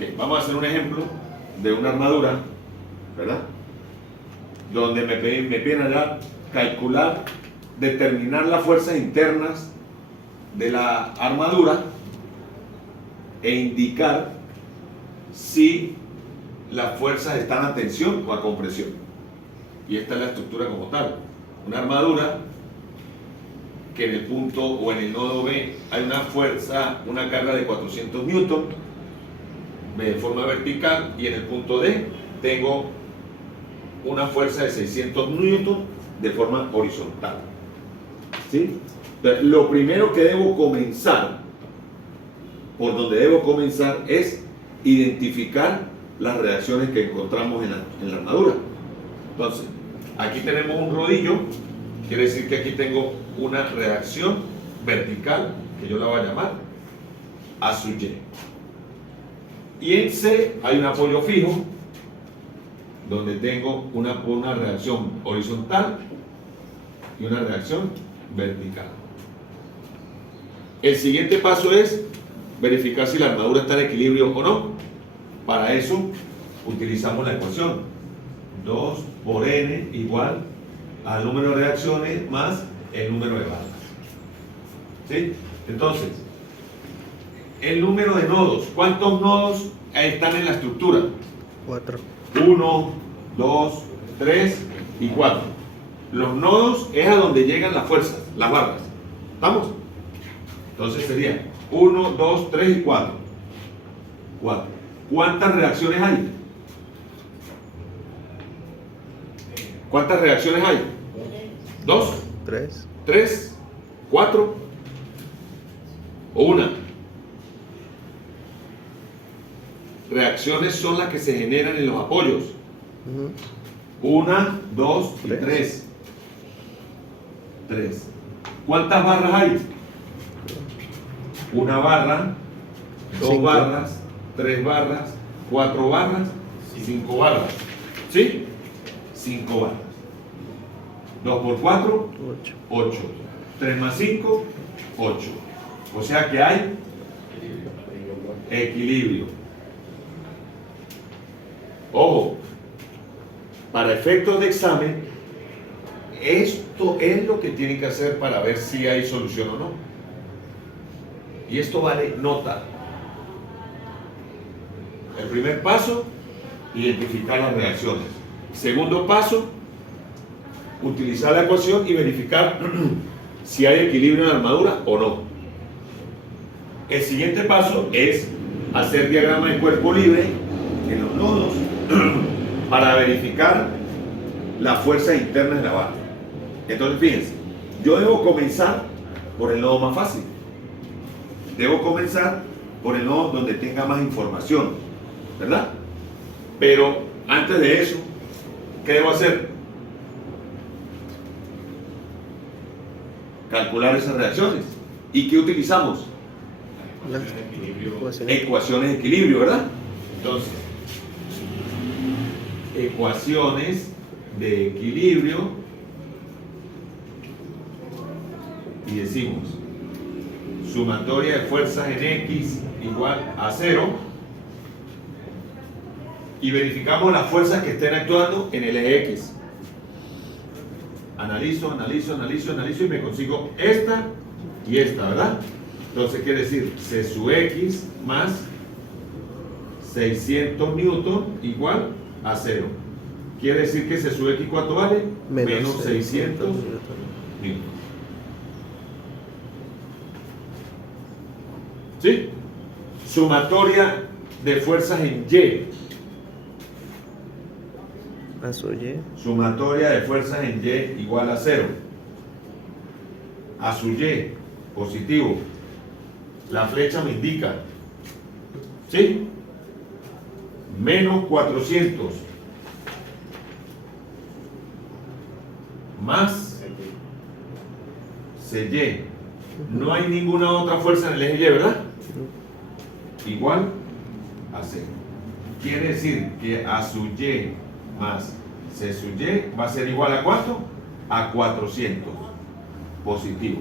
Ok, vamos a hacer un ejemplo de una armadura, ¿verdad? Donde me piden allá calcular, determinar las fuerzas internas de la armadura e indicar si las fuerzas están a tensión o a compresión. Y esta es la estructura como tal. Una armadura que en el punto o en el nodo B hay una fuerza, una carga de 400 newton de forma vertical, y en el punto D tengo una fuerza de 600 newton de forma horizontal. ¿Sí? Entonces, lo primero que debo comenzar, por donde debo comenzar, es identificar las reacciones que encontramos en la armadura. Entonces, aquí tenemos un rodillo, quiere decir que aquí tengo una reacción vertical, que yo la voy a llamar A sub Y. Y en C hay un apoyo fijo, donde tengo una reacción horizontal y una reacción vertical. El siguiente paso es verificar si la armadura está en equilibrio o no. Para eso utilizamos la ecuación 2 por n igual al número de reacciones más el número de barras. ¿Sí? Entonces, el número de nodos. ¿Cuántos nodos están en la estructura? 4. 1, 2, 3 y 4. Los nodos es a donde llegan las fuerzas, las barras. ¿Estamos? Entonces sería 1, 2, 3 y 4. 4. ¿Cuántas reacciones hay? ¿Cuántas reacciones hay? 2, 3. 3, 4 o 1. Reacciones son las que se generan en los apoyos. 1, 2 y 3. 3. ¿Cuántas barras hay? Una barra, 2 5. barras, 3 barras, 4 barras y 5 barras. ¿Sí? 5 barras. 2 por 4, 8. 8. 3 más 5, 8. O sea que hay equilibrio. Ojo, para efectos de examen, esto es lo que tienen que hacer para ver si hay solución o no. Y esto vale nota. El primer paso, identificar las reacciones. Segundo paso, utilizar la ecuación y verificar si hay equilibrio en la armadura o no. El siguiente paso es hacer diagrama de cuerpo libre en los nodos para verificar las fuerzas internas de la barra. Entonces, fíjense, yo debo comenzar por el nodo más fácil. Debo comenzar por el nodo donde tenga más información, ¿verdad? Pero antes de eso, ¿qué debo hacer? Calcular esas reacciones. ¿Y qué utilizamos? Ecuaciones de equilibrio, ¿verdad? Entonces, ecuaciones de equilibrio, y decimos sumatoria de fuerzas en X igual a 0, y verificamos las fuerzas que estén actuando en el eje X. Analizo, analizo, analizo, analizo y me consigo esta y esta, ¿verdad? Entonces quiere decir C sub X más 600 newton igual a 0. Quiere decir que C sub X, ¿cuánto vale? Menos 600 newton. ¿Sí? Sumatoria de fuerzas en Y. A sub Y. Sumatoria de fuerzas en Y igual a 0. A sub Y, positivo. La flecha me indica, ¿sí? Menos 400 más CY. No hay ninguna otra fuerza en el eje Y, ¿verdad? Igual a 0. Quiere decir que A sub Y más C sub Y va a ser igual a ¿cuánto? A 400. Positivo.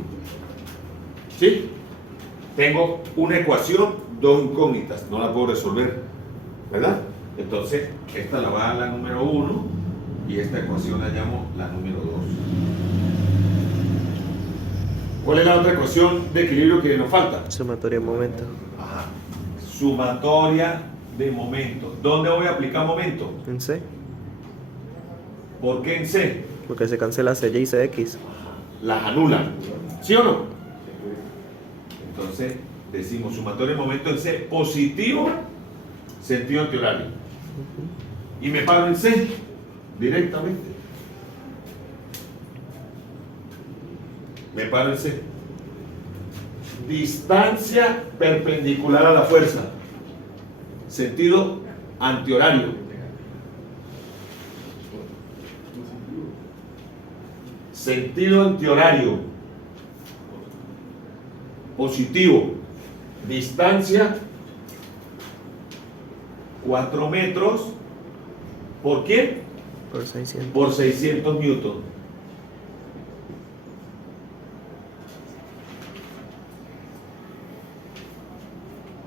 ¿Sí? Tengo una ecuación, dos incógnitas, no la puedo resolver. ¿verdad? Entonces, esta la va a dar la número 1 y esta ecuación la llamo la número 2. ¿Cuál es la otra ecuación de equilibrio que nos falta? Sumatoria de momento. Ajá. Sumatoria de momento. ¿Dónde voy a aplicar momento? En C. ¿Por qué en C? Porque se cancela CY y CX. Las anulan. ¿Sí o no? Entonces, decimos sumatoria de momento en C positivo, sentido antihorario. Y me paro en C directamente. Me paro en C. Distancia perpendicular a la fuerza. Sentido antihorario. Sentido antihorario. Positivo. Distancia 4 metros. ¿Por qué? Por 600. Por 600 newton.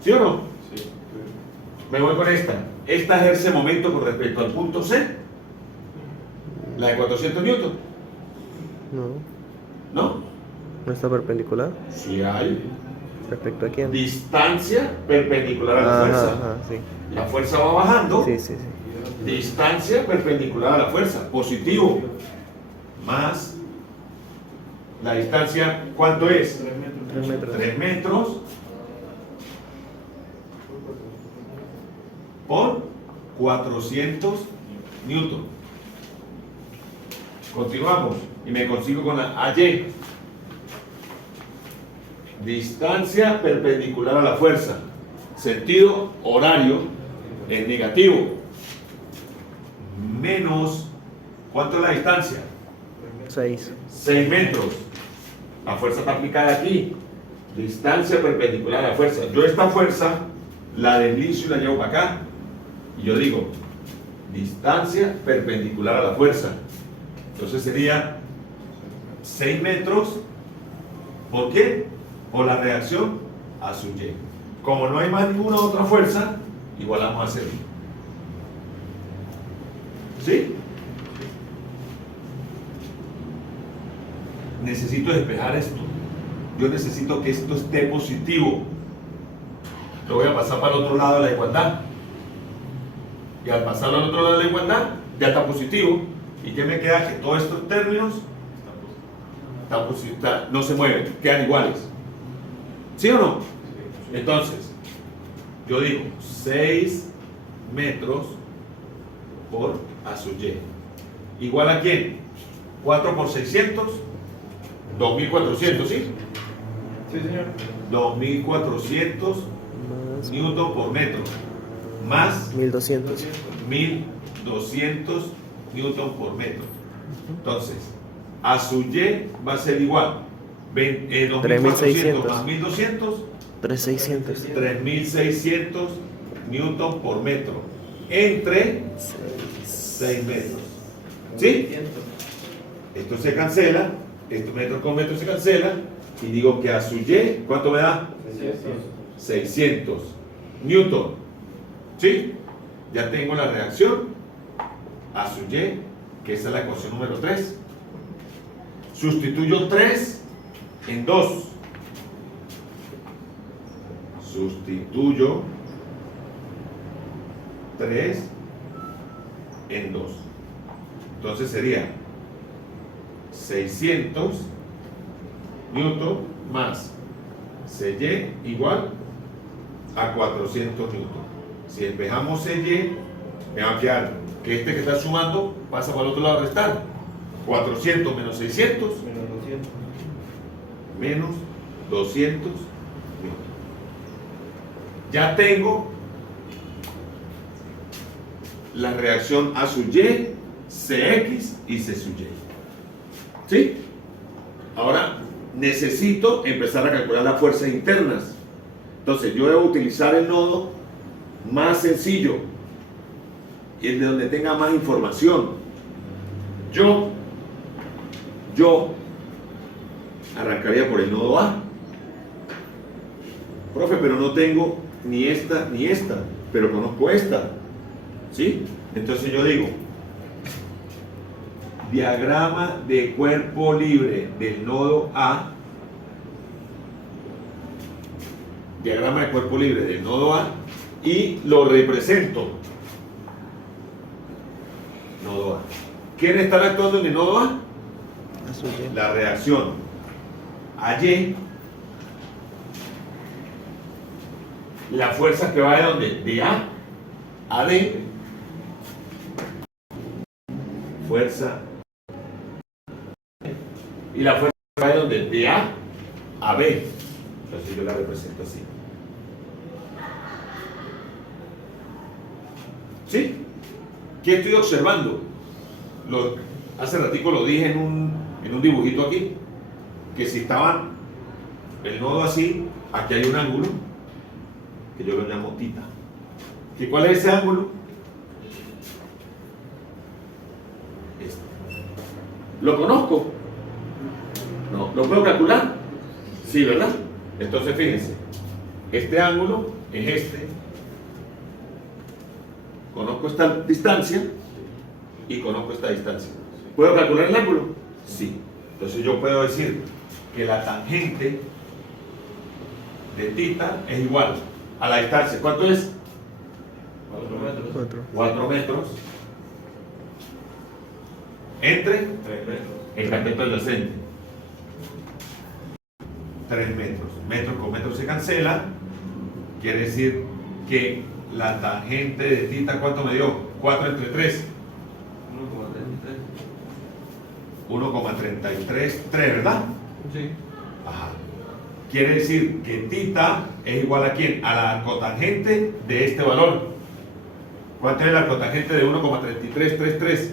¿Sí o no? Sí. Me voy con esta. Esta ejerce momento con respecto al punto C. La de 400 newton. No. ¿No? ¿No está perpendicular? Sí hay. ¿Respecto a quién? Distancia perpendicular a la Ajá, fuerza. ajá, sí. La fuerza va bajando. Sí, sí, sí. Distancia perpendicular a la fuerza. Positivo. Más la distancia, ¿cuánto es? 3 metros. 3 metros por 400 newton. Continuamos y me consigo con la AY. Distancia perpendicular a la fuerza. Sentido horario es negativo. Menos, ¿cuánto es la distancia? 6. 6 metros. La fuerza está aplicada aquí. Distancia perpendicular a la fuerza. Yo esta fuerza la deslizo y la llevo para acá. Y yo digo, distancia perpendicular a la fuerza. Entonces sería 6 metros. ¿Por qué? Por la reacción a su Y. Como no hay más ninguna otra fuerza, igualamos a 0. ¿Sí? Necesito despejar esto. Yo necesito que esto esté positivo. Lo voy a pasar para el otro lado de la igualdad. Y al pasarlo al otro lado de la igualdad, ya está positivo. ¿Y qué me queda? Que todos estos términos no se mueven, quedan iguales. ¿Sí o no? Entonces, yo digo 6 metros por a sub y. ¿Igual a quién? 4 por 600, 2400, ¿sí? Sí, señor. 2400 Más newton por metro. Más 1200. 1200 newton por metro. Entonces, a su Y va a ser igual. 2400 más 1200, 3600. 3600 newton por metro. Entre 6 metros. ¿Sí? Esto se cancela, esto metro con metro se cancela, y digo que a su Y, ¿cuánto me da? 600 newton. ¿Sí? Ya tengo la reacción a su Y, que esa es la ecuación número 3. Sustituyo 3 en 2. Sustituyo 3 en 2. Entonces sería 600 newton más CY igual a 400 newton. Si despejamos CY, me va a quedar que este que está sumando pasa para el otro lado a restar. 400 menos 600 menos 200 newton. Ya tengo la reacción A sub Y, CX y C sub Y. ¿Sí? Ahora necesito empezar a calcular las fuerzas internas. Entonces yo debo utilizar el nodo más sencillo y el de donde tenga más información. Yo arrancaría por el nodo A. Profe, pero no tengo ni esta, pero conozco esta. ¿Sí? Entonces yo digo, diagrama de cuerpo libre del nodo A, diagrama de cuerpo libre del nodo A, y lo represento. Nodo A. ¿Quiénes están actuando en el nodo A? A su Y. La reacción a Y, la fuerza que va de dónde? De A a D, fuerza, y la fuerza que va de dónde? De A a B. Entonces yo la represento así. ¿Sí? ¿Qué estoy observando? Hace ratico lo dije en un dibujito aquí, que si estaban el nodo así, aquí hay un ángulo que yo lo llamo tita. ¿Y cuál es ese ángulo? Este. ¿Lo conozco? No. ¿Lo puedo calcular? Sí, ¿verdad? Entonces fíjense, este ángulo es este. Conozco esta distancia y conozco esta distancia. ¿Puedo calcular el ángulo? Sí. Entonces yo puedo decir que la tangente de tita es igual a la distancia. ¿Cuánto es? 4 metros. 4. 4 metros entre 3 metros. el cateto adyacente. 3 metros. Metros con metros se cancela. Quiere decir que la tangente de tita, ¿cuánto me dio? 4 entre 3. 1,33. 1,33, 3, ¿verdad? Sí. Ajá. Quiere decir que tita es igual a ¿quién? A la cotangente de este valor. ¿Cuánto es la cotangente de 1,3333?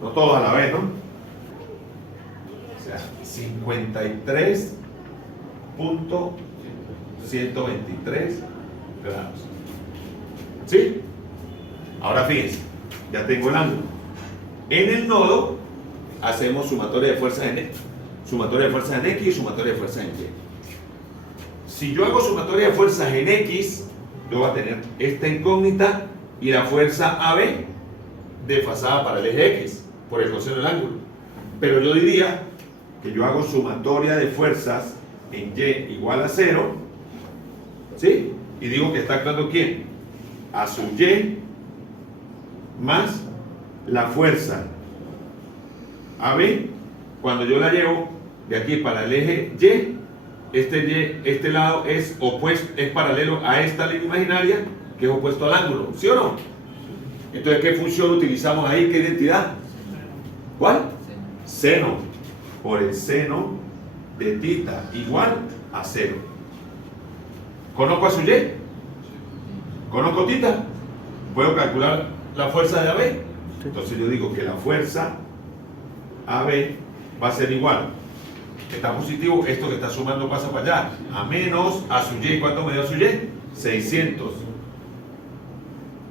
No todos a la vez, ¿no? O sea, 53.123 grados. ¿Sí? Ahora fíjense, ya tengo el ángulo. En el nodo hacemos sumatoria de fuerzas en X, sumatoria de fuerzas en X y sumatoria de fuerzas en Y. Si yo hago sumatoria de fuerzas en X, yo voy a tener esta incógnita y la fuerza AB desfasada para el eje X por el coseno del ángulo. Pero yo diría que yo hago sumatoria de fuerzas en Y igual a 0, ¿sí? Y digo que está actuando ¿quién? A su Y más la fuerza AB. Cuando yo la llevo de aquí para el eje Y, este lado es opuesto, es paralelo a esta línea imaginaria que es opuesto al ángulo, ¿sí o no? Entonces, ¿qué función utilizamos ahí? ¿Qué identidad? ¿Cuál? Seno. Por el seno de tita igual a 0. ¿Conozco a su Y? ¿Conozco tita? ¿Puedo calcular la fuerza de AB? Entonces yo digo que la fuerza AB va a ser igual. Está positivo, esto que está sumando pasa para allá. A menos a su Y. ¿Cuánto me dio su Y? 600.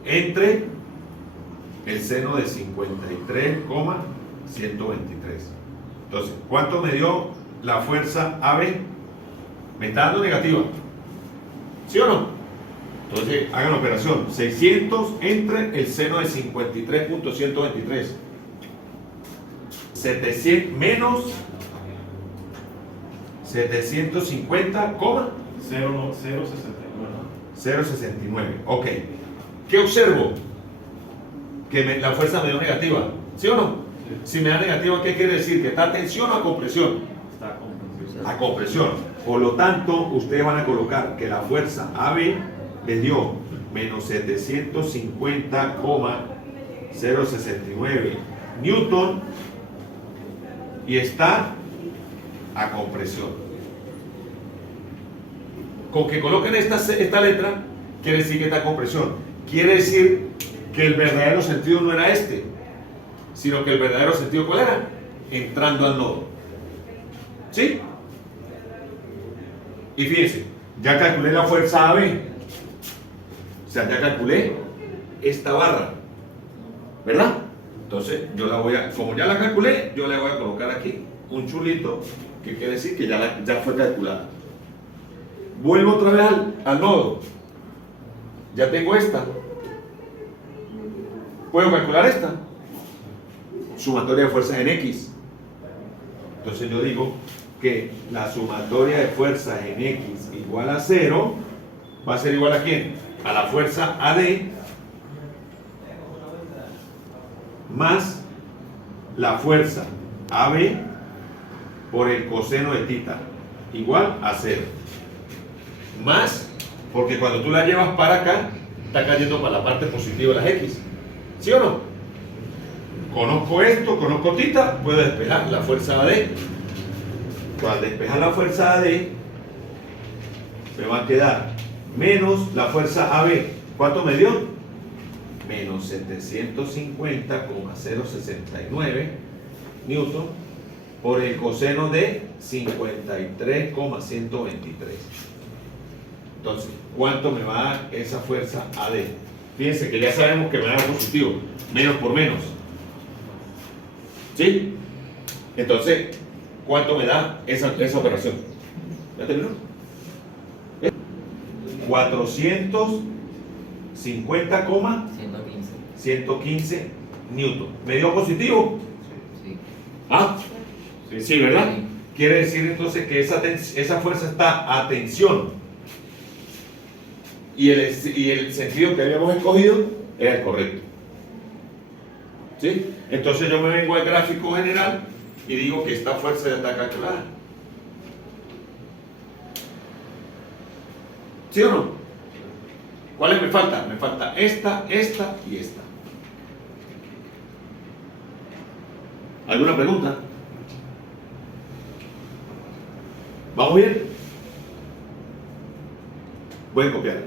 Entre el seno de 53,123. Entonces, ¿cuánto me dio la fuerza AB? Me está dando negativa. ¿Sí o no? Entonces, hagan la operación. 600 entre el seno de 53,123. 700 menos 750, 0,69. Ok. ¿Qué observo? Que la fuerza me dio negativa. ¿Sí o no? Si me da negativa, ¿qué quiere decir? ¿Que está a tensión o a compresión? Está a compresión. A compresión. Por lo tanto, ustedes van a colocar que la fuerza AB me dio menos 750,069 newton y está a compresión. Con que coloquen esta letra, quiere decir que está a compresión. Quiere decir que el verdadero sentido no era este, sino que el verdadero sentido, ¿cuál era? Entrando al nodo. ¿Sí? Y fíjense, ya calculé la fuerza AB. O sea, ya calculé esta barra, ¿verdad? Entonces, yo la voy a, como ya la calculé, yo le voy a colocar aquí un chulito que quiere decir que ya fue calculada. Vuelvo otra vez al nodo. Ya tengo esta. ¿Puedo calcular esta? Sumatoria de fuerzas en X. Entonces yo digo que la sumatoria de fuerzas en X igual a 0 va a ser igual a ¿quién? A la fuerza AD más la fuerza AB por el coseno de tita igual a 0. Más, porque cuando tú la llevas para acá, está cayendo para la parte positiva de las X. ¿Sí o no? Conozco esto, conozco tita, puedo despejar la fuerza AD. Cuando despejar la fuerza AD, me va a quedar menos la fuerza AB. ¿Cuánto me dio? Menos 750,069 newton por el coseno de 53,123. Entonces, ¿cuánto me va a dar esa fuerza AD? Fíjense que ya sabemos que me da positivo, menos por menos. ¿Sí? Entonces, ¿cuánto me da esa operación? ¿Ya terminó? 450,115 newton. ¿Me dio positivo? Sí. ¿Ah? Sí, ¿verdad? Sí. Quiere decir entonces que esa fuerza está a tensión. Y el sentido que habíamos escogido era el correcto. ¿Sí? Entonces yo me vengo al gráfico general y digo que esta fuerza ya está calculada. ¿Sí o no? ¿Cuáles me faltan? Me falta esta y esta. ¿Alguna pregunta? ¿Vamos bien? Voy a copiar.